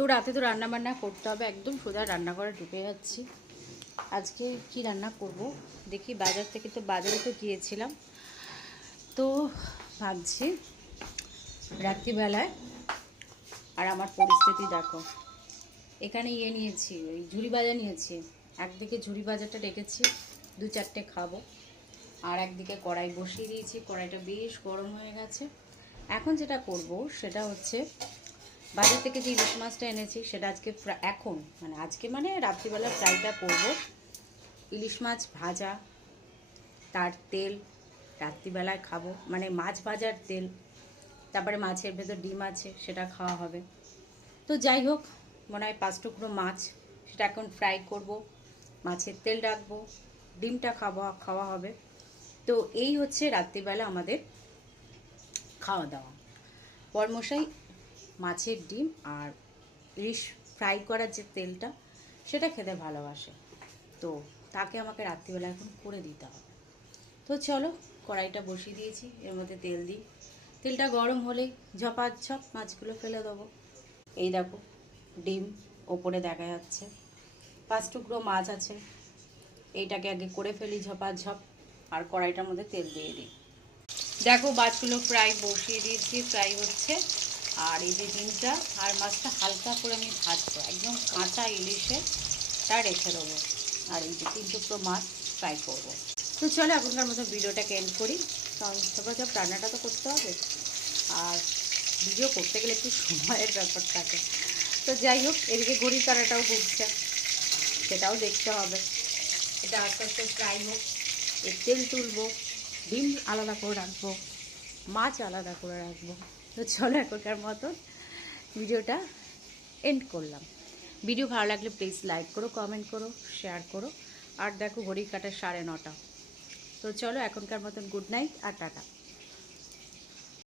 তো রাতে তো রান্না বান্না করতে হবে, একদম সোজা রান্নাঘরে ঢুকে যাচ্ছি। আজকে কি রান্না করব দেখি, বাজার থেকে তো বাজারে তো গিয়েছিলাম, তো ভাবছি রাত্রিবেলায়। আর আমার পরিস্থিতি দেখো, এখানে নিয়েছি, ওই ঝুরি ভাজা নিয়েছি। একদিকে ঝুরি ভাজাটা রেখেছি, 2-4টে খাবো। আর একদিকে কড়াই বসিয়ে দিয়েছি, কড়াইটা বেশ গরম হয়ে গেছে। এখন যেটা করব সেটা হচ্ছে, বাজার থেকে যে ইলিশ মাছটা এনেছি সেটা আজকে এখন মানে রাত্রিবেলা ফ্রাইটা করব। ইলিশ মাছ ভাজা, তার তেল রাত্রিবেলায় খাবো, মানে মাছ ভাজার তেল। তারপরে মাছের ভেতর ডিম আছে, সেটা খাওয়া হবে। তো যাই হোক, মনে হয় 5 টুকরো মাছ, সেটা এখন ফ্রাই করব, মাছের তেল রাখবো, ডিমটা খাওয়া হবে। তো এই হচ্ছে রাত্রিবেলা আমাদের খাওয়া দাওয়া। বরমশাই মাছের ডিম আর ইলিশ ফ্রাই করার যে তেলটা, সেটা খেতে ভালোবাসে, তো তাকে আমাকে রাত্রিবেলা এখন করে দিতে হবে। তো চলো, কড়াইটা বসিয়ে দিয়েছি, এর মধ্যে তেল দিই। তেলটা গরম হলেই ঝপাঝপ মাছগুলো ফেলে দেবো। এই দেখো, ডিম ওপরে দেখা যাচ্ছে, 5 টুকরো মাছ আছে। এইটাকে আগে করে ফেলি ঝপাঝপ, আর কড়াইটার মধ্যে তেল দিয়ে দিই। দেখো, মাছগুলো ফ্রাই বসিয়ে দিয়েছি, ফ্রাই হচ্ছে। আর এই যে ডিমটা আর মাছটা হালকা করে আমি ভাজবো, একদম কাঁচা ইলিশেটা রেখে দেবো। আর এই যে 3 টুকরো মাছ ফ্রাই করবো। তো চলো এখনকার মতো ভিডিওটাকে এন্ড করি, কারণ সব রান্নাটা তো করতে হবে, আর ভিডিও করতে গেলে একটু সময়ের ব্যাপার থাকে। তো যাই হোক, এদিকে ঘড়ির কাঁটাটাও ঘুরছে, সেটাও দেখতে হবে। এটা আস্তে আস্তে ফ্রাই হোক, এর তেল তুলবো, ডিম আলাদা করে রাখবো, মাছ আলাদা করে রাখবো। তো চলো এখনকার মতো ভিডিওটা এন্ড করলাম। ভিডিও ভালো লাগলে প্লিজ লাইক করো, কমেন্ট করো, শেয়ার করো। আর দেখো, ঘড়ির কাঁটা 9:30। তো চলো এখনকার মতন গুড নাইট আর টাটা।